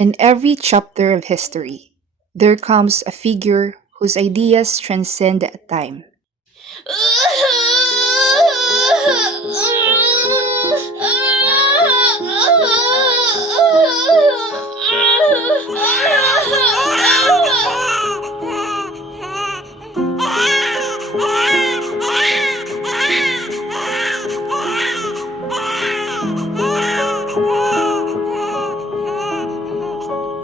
In every chapter of history, there comes a figure whose ideas transcend time.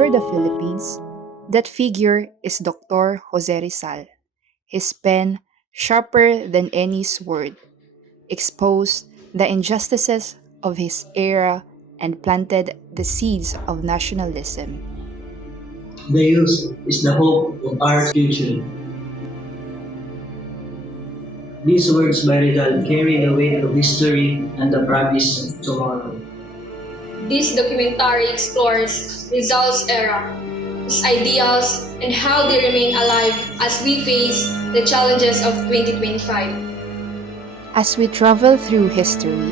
For the Philippines, that figure is Dr. Jose Rizal. His pen, sharper than any sword, exposed the injustices of his era and planted the seeds of nationalism. The youth is the hope of our future. These words by Rizal carry the weight of history and the promise of tomorrow. This documentary explores Rizal's era, his ideals, and how they remain alive as we face the challenges of 2025. As we travel through history,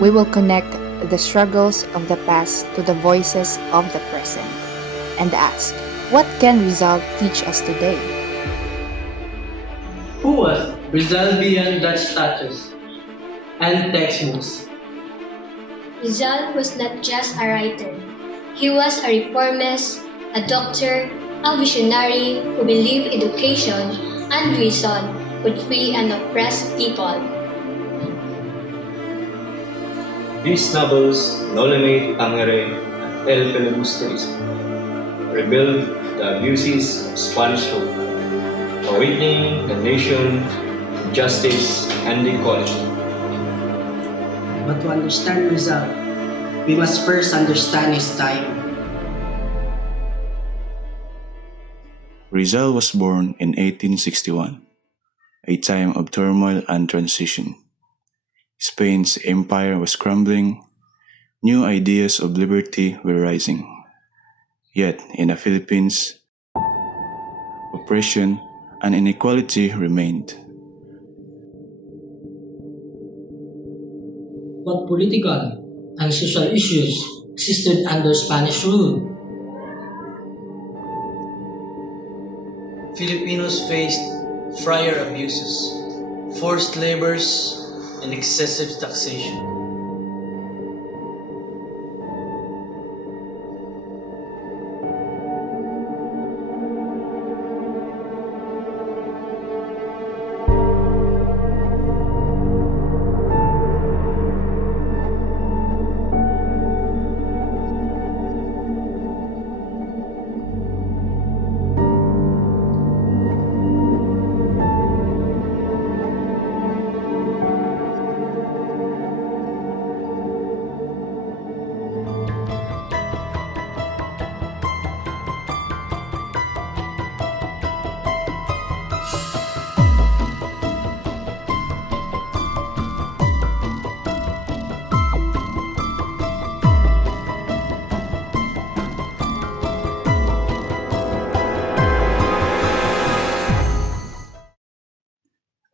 we will connect the struggles of the past to the voices of the present and ask, what can Rizal teach us today? Who was Rizal beyond that status and textbooks? Rizal was not just a writer. He was a reformist, a doctor, a visionary who believed education and reason could free an oppressed people. These novels, Nolamate, Angere, and El Filibusterismo, rebuild the abuses of Spanish rule, awakening the nation to justice and equality. But to understand Rizal, we must first understand his time. Rizal was born in 1861, a time of turmoil and transition. Spain's empire was crumbling, new ideas of liberty were rising. Yet, in the Philippines, oppression and inequality remained. What political and social issues existed under Spanish rule? Filipinos faced friar abuses, forced labors, and excessive taxation.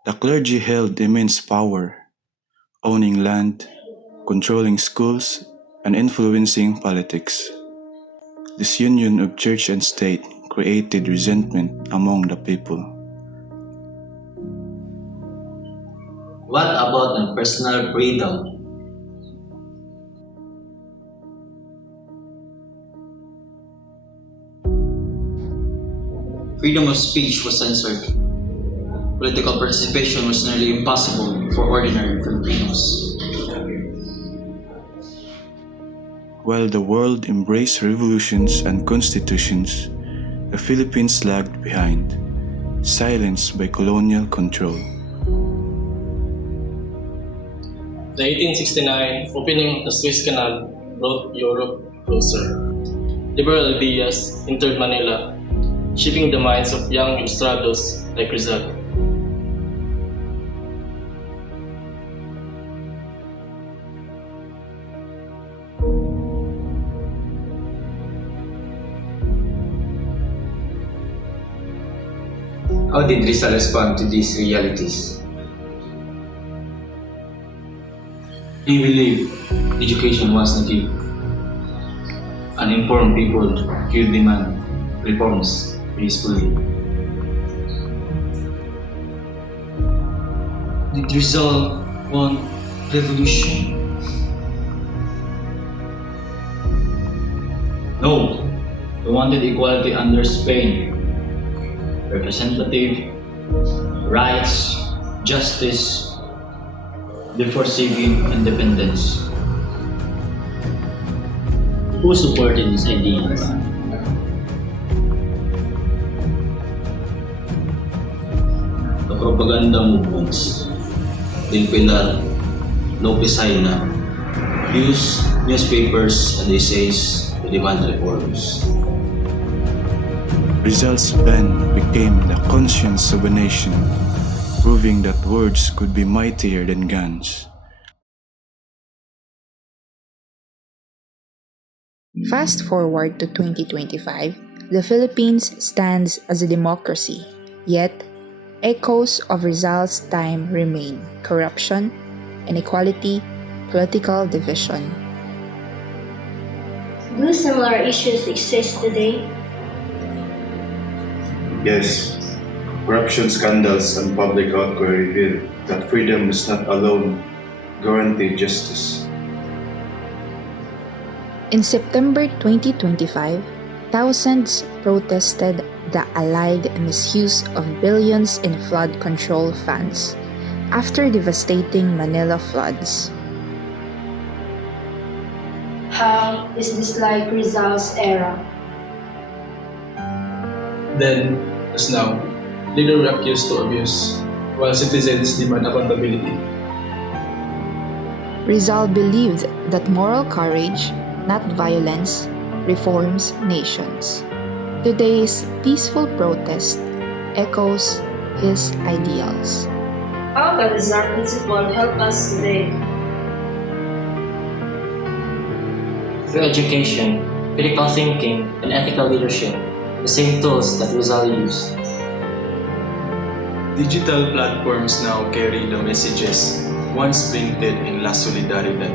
The clergy held immense power, owning land, controlling schools, and influencing politics. This union of church and state created resentment among the people. What about personal freedom? Freedom of speech was censored. Political participation was nearly impossible for ordinary Filipinos. While the world embraced revolutions and constitutions, the Philippines lagged behind, silenced by colonial control. The 1869 opening of the Suez Canal brought Europe closer. Liberal ideas entered Manila, shaping the minds of young ilustrados like Rizal. How did Rizal respond to these realities? He believed education was not given. uninformed people could demand reforms peacefully. Did Rizal want revolution? No, we wanted equality under Spain. Representative, rights, justice, before seeking independence. Who supported these ideas? The propaganda movements. Del Pilar, Lopez Haina used newspapers and essays to demand reforms. Rizal's pen became the conscience of a nation, proving that words could be mightier than guns. Fast forward to 2025, the Philippines stands as a democracy, yet echoes of Rizal's time remain: corruption, inequality, political division. Do similar issues exist today? Yes, corruption scandals and public outcry reveal that freedom does not alone guarantee justice. In September 2025, thousands protested the alleged misuse of billions in flood control funds after devastating Manila floods. How is this like Rizal's era? Then, as now, leaders were accused to abuse, while citizens demand accountability. Rizal believed that moral courage, not violence, reforms nations. Today's peaceful protest echoes his ideals. How can Rizal principle help us today? Through education, critical thinking, and ethical leadership, the same tools that Rizal used. Digital platforms now carry the messages once printed in La Solidaridad.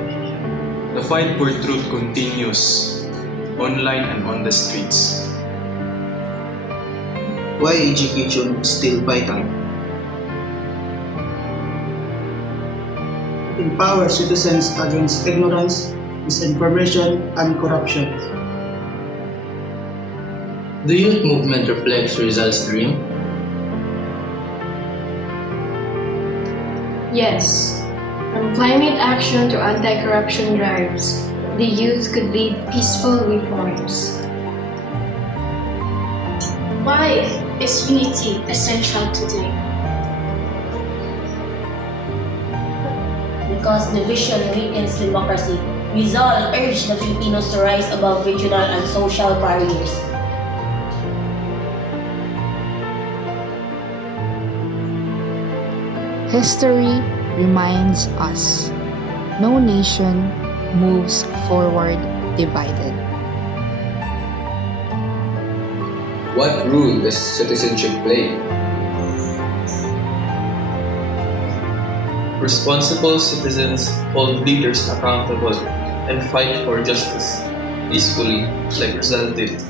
The fight for truth continues, online and on the streets. Why education is still vital? Empower citizens against ignorance, misinformation, and corruption. The youth movement reflects Rizal's dream. Yes. From climate action to anti-corruption drives, the youth could lead peaceful reforms. Why is unity essential today? Because division weakens democracy. Rizal urged the Filipinos to rise above regional and social barriers. History reminds us, no nation moves forward divided. What role does citizenship play? Responsible citizens hold leaders accountable and fight for justice peacefully, like Rizal did.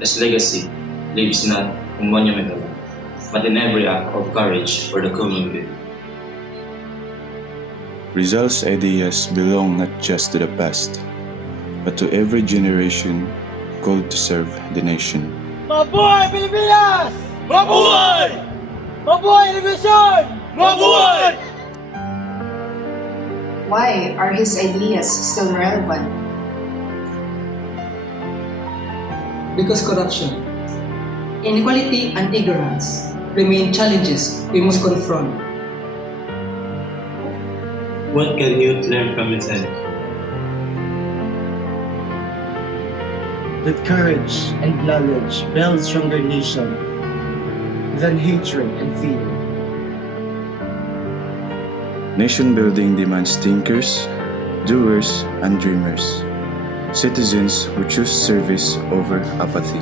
His legacy lives not in monumental, but in every act of courage for the common good. Rizal's ideas belong not just to the past, but to every generation called to serve the nation. Mabuhay Pilipinas! Mabuhay! Mabuhay Revolution! Mabuhay! Why are his ideas still relevant? Because corruption, inequality, and ignorance remain challenges we must confront. What can youth learn from his end? That courage and knowledge build stronger nation than hatred and fear. Nation building demands thinkers, doers, and dreamers. Citizens who choose service over apathy.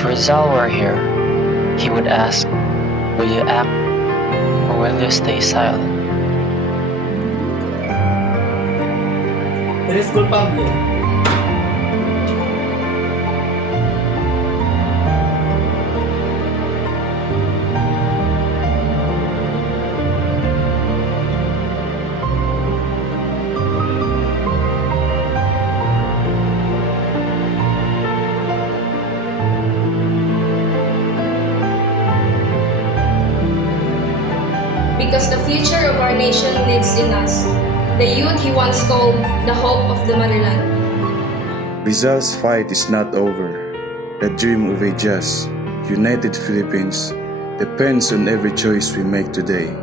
If Rizal were here, he would ask, will you act or will you stay silent? It is culpable. Because the future of our nation lives in us, the youth he once called the hope of the motherland. Rizal's fight is not over. The dream of a just, united Philippines depends on every choice we make today.